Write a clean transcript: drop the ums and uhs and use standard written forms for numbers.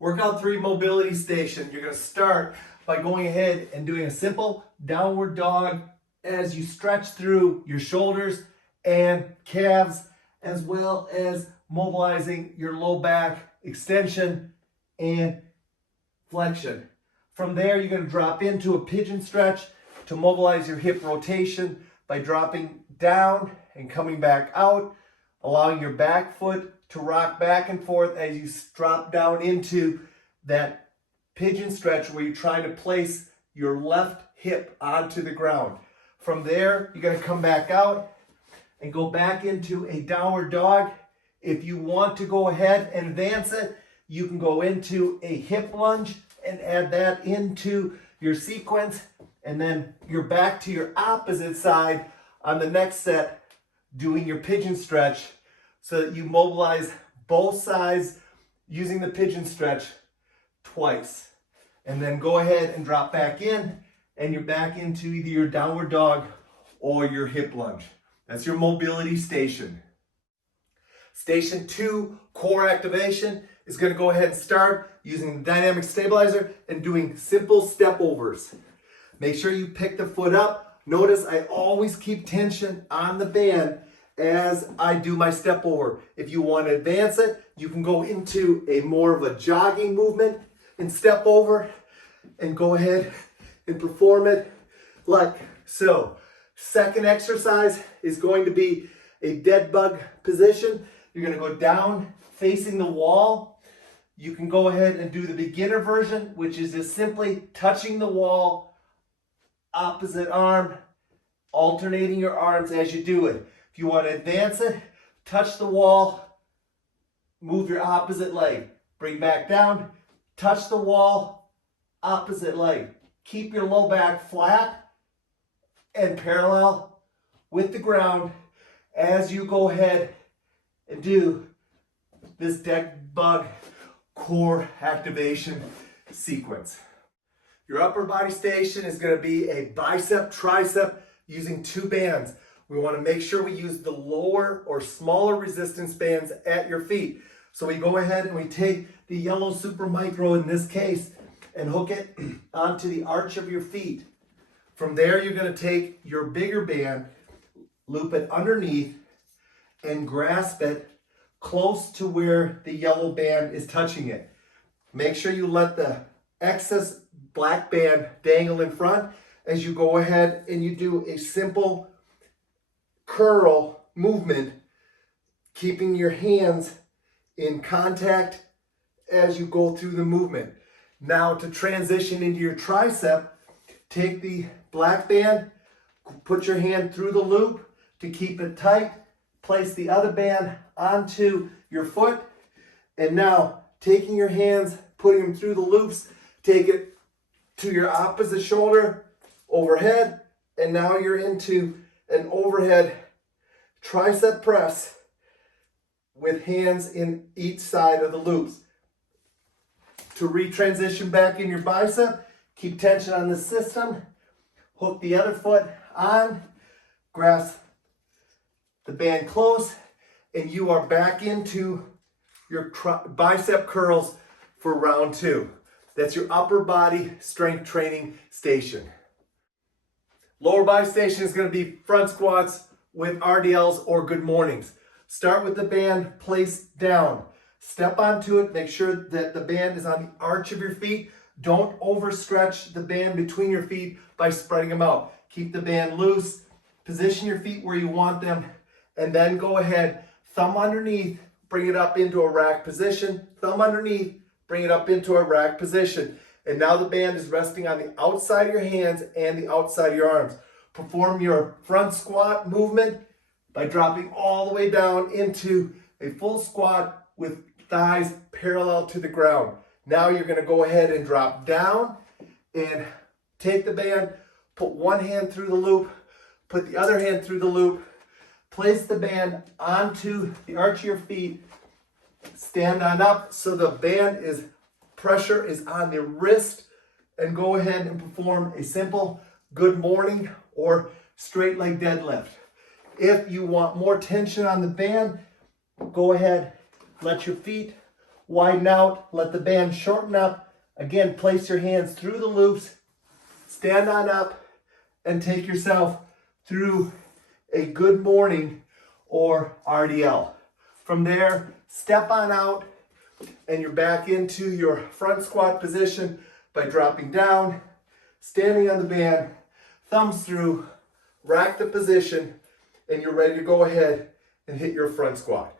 Workout 3 mobility station. You're going to start by going ahead and doing a simple downward dog as you stretch through your shoulders and calves, as well as mobilizing your low back extension and flexion. From there, you're going to drop into a pigeon stretch to mobilize your hip rotation by dropping down and coming back out, allowing your back foot to rock back and forth as you drop down into that pigeon stretch where you're trying to place your left hip onto the ground. From there, you're going to come back out and go back into a downward dog. If you want to go ahead and advance it, you can go into a hip lunge and add that into your sequence, and then you're back to your opposite side on the next set doing your pigeon stretch, so that you mobilize both sides using the pigeon stretch twice. And then go ahead and drop back in, and you're back into either your downward dog or your hip lunge. That's your mobility station. Station 2, core activation, is going to go ahead and start using the dynamic stabilizer and doing simple step overs. Make sure you pick the foot up. Notice I always keep tension on the band as I do my step over. If you want to advance it, you can go into a more of a jogging movement and step over and go ahead and perform it like so. Second exercise is going to be a dead bug position. You're going to go down facing the wall. You can go ahead and do the beginner version, which is just simply touching the wall, opposite arm, alternating your arms as you do it. If you want to advance it, touch the wall, move your opposite leg, bring back down, touch the wall, opposite leg. Keep your low back flat and parallel with the ground as you go ahead and do this dead bug core activation sequence. Your upper body station is going to be a bicep, tricep using 2 bands. We want to make sure we use the lower or smaller resistance bands at your feet. So we go ahead and we take the yellow super micro in this case and hook it onto the arch of your feet. From there, you're going to take your bigger band, loop it underneath, and grasp it close to where the yellow band is touching it. Make sure you let the excess black band dangle in front as you go ahead and you do a simple curl movement, keeping your hands in contact as you go through the movement. Now, to transition into your tricep, take the black band, put your hand through the loop to keep it tight, place the other band onto your foot, and now taking your hands, putting them through the loops, take it to your opposite shoulder, overhead, and now you're into an overhead tricep press with hands in each side of the loops. To retransition back in your bicep, keep tension on the system, hook the other foot on, grasp the band close, and you are back into your bicep curls for round 2. That's your upper body strength training station. Lower body station is going to be front squats with RDLs or good mornings. Start with the band placed down. Step onto it. Make sure that the band is on the arch of your feet. Don't overstretch the band between your feet by spreading them out. Keep the band loose. Position your feet where you want them. And then go ahead, thumb underneath, bring it up into a rack position. Thumb underneath, bring it up into a rack position. And now the band is resting on the outside of your hands and the outside of your arms. Perform your front squat movement by dropping all the way down into a full squat with thighs parallel to the ground. Now you're going to go ahead and drop down and take the band, put one hand through the loop, put the other hand through the loop, place the band onto the arch of your feet, stand on up so the band pressure is on the wrist, and go ahead and perform a simple good morning or straight leg deadlift. If you want more tension on the band, go ahead, let your feet widen out, let the band shorten up. Again, place your hands through the loops, stand on up, and take yourself through a good morning or RDL. From there, step on out, and you're back into your front squat position by dropping down, standing on the band, thumbs through, rack the position, and you're ready to go ahead and hit your front squat.